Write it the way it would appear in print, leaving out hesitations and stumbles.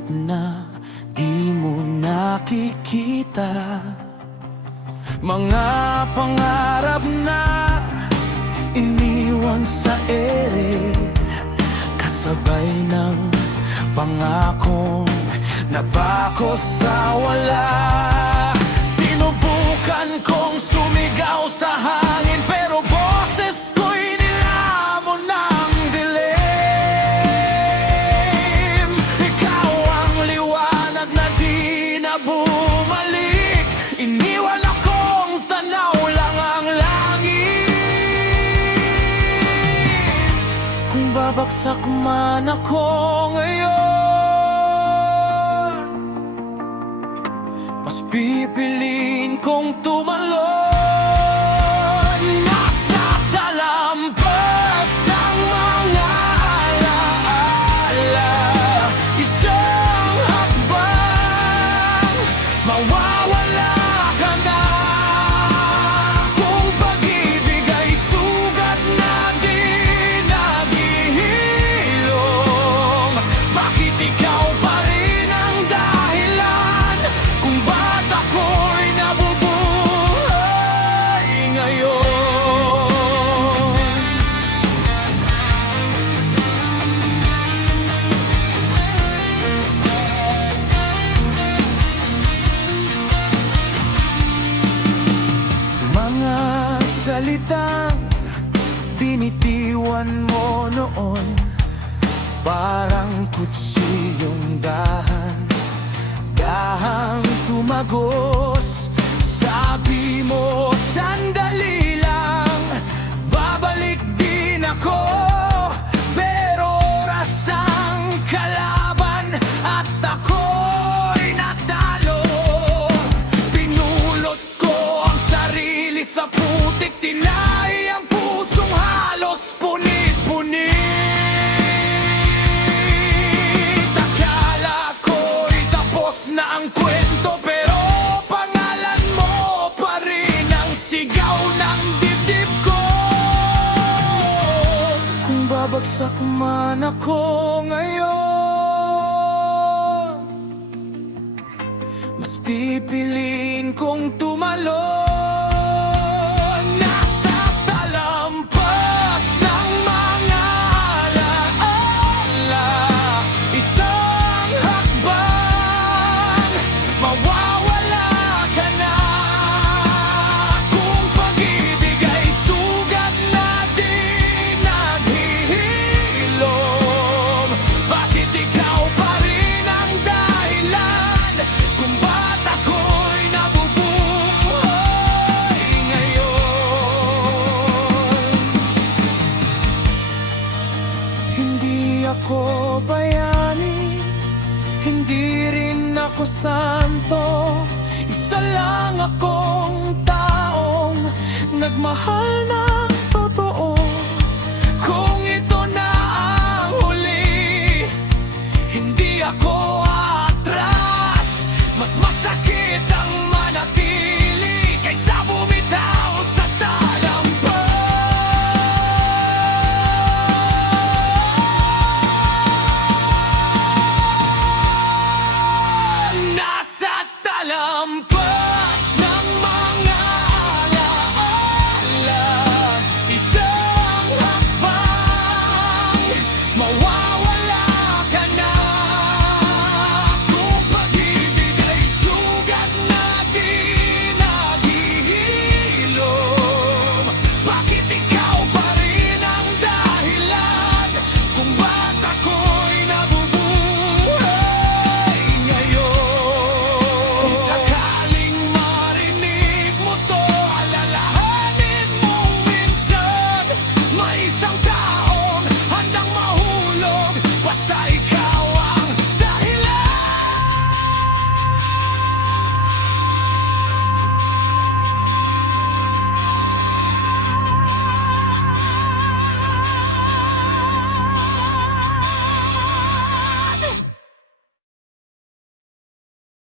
sugat na di mo nakikita. Mga pangarap na iniwan sa ere, kasabay ng pangakong napako sa wala. Sinubukan kong sumigaw sa hangin, pero boses ko'y nilamon ng dilim. Ikaw ang liwanag na di na bumalik. Iniwan akong tanaw lang ang langit. Kung babagsak man ako ngayon, mas pipiliin kong tumalon. Nasa talampas ng mga alaala, isang hakbang, mawawala ka na. Kung pag-ibig ay sugat na di naghihilom, bakit ikaw pa rin ang dahilan kung ba't ako'y nabubuhay ngayon? Mga salitang binitiwan mo noon, parang kutsiyong dahang tumagos. Sabi mo, sandali lang, babalik din ako. Pero oras ang kalaban at ako'y natalo. Pinulot ko ang sarili sa putik, tinay ang pusong halos punit-punit. Akala ko'y tapos na ang kwento, pero pangalan mo pa rin ang sigaw ng dibdib ko. Kung babagsak man ako ngayon, mas pipiliin kong tumalon. Nasa talampas ng mga alaala, isang hakbang, mawawala ka na. Kung pag-ibig ay sugat na di naghihilom, bakit ikaw pa rin ang dahilan kung ba't ako'y nabubuhay ngayon? Hindi ako bayani, hindi rin ako santo. Isa lang akong taong nagmahal ng totoo. Kung ito na ang huli, hindi ako atras. Mas masakit